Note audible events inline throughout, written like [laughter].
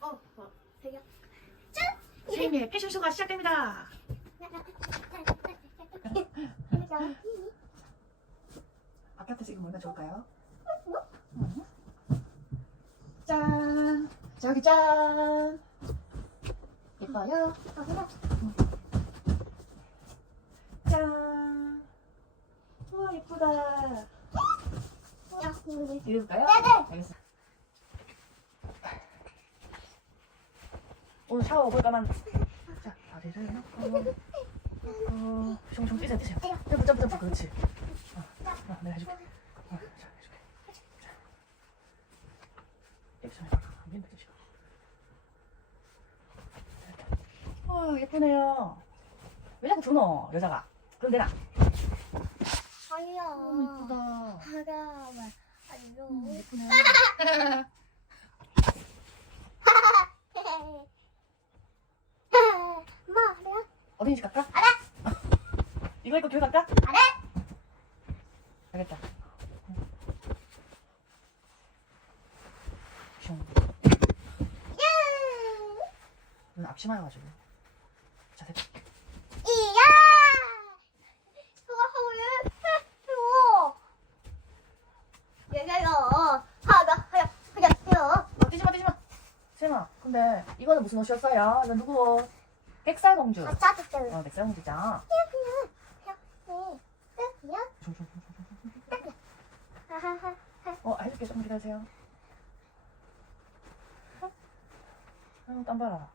어, 어. 되게. 세임의 패션쇼가 시작됩니다. 바깥에서 이거 뭐가 좋을까요? 음. 짠! 저기 짠! 예뻐요? 짠! 우와 예쁘다. 읽을까요? 알겠어. 오늘 샤워 볼까만. 자, 다리를 놓고. 어, 숑숑 뛰세요, 뛰세요. 점프, 점프, 점프. 그렇지. 어, 어, 내가 해줄게. 어, 자, 해줄게. 자. 이렇게 좀 해봐. 지금. 이렇게. 어, 예쁘네요. 왜 자꾸 주노, 여자가? 그럼 되나? 아니야. 어, 예쁘다. 하나만. 아니요. 음, 예쁘네. [laughs] 말이야? 어린이집 갈까? [laughs] 이거 입고 교회 갈까? 안 해. 알겠다. 슝. 눈 앞치마여가지고. 자, 됐다. 이야! 그거 하면 해요. 얘가요. 하나, 하나, 그냥 해요. 어, 뛰지 마, 뛰지 마. 세마, 근데 이거는 무슨 옷이었어요? 이거 누구? 백설공주. 아, 짜증 어, 백설공주죠. 그냥 하하하. 어, 해줄게. 조금 기다리세요. 아유, 땀 봐라.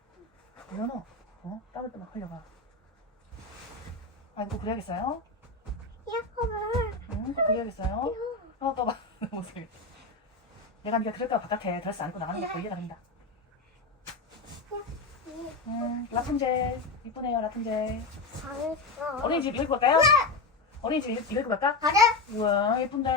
이거는, 어? 땀을 또막 흘려가. 아이고, 그래야겠어요? 응, 또 그래야겠어요? 어, 또 봐. [laughs] 내가 네가 그럴까 봐 바깥에 드레스 안 입고 나가는 거 보이게 나간다. 라푼젤. 이쁘네요, 라푼젤. 잘했어. 어린이집 이거 입고 갈까요? 어린이집 이거 이거 입고 갈까? 가자. 우와, 예쁜데?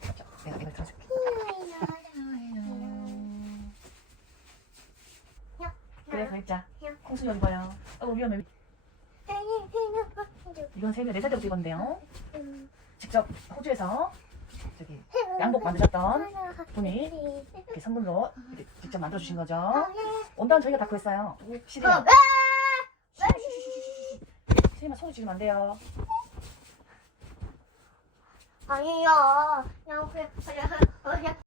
자, 내가 이걸 들어줄게. 그래, 가 입자. 콩순이 어디 봐요? 어, 위험해. 이건 세미 네살 때부터 입었는데요. 직접 호주에서 저기 양복 만드셨던 분이 이렇게 선물로 이렇게 직접 만들어 주신 거죠. 온다는 저희가 다 구했어요. 시리야. 세미야 손을 지르면 안 돼요. 그냥 그냥 그냥 그냥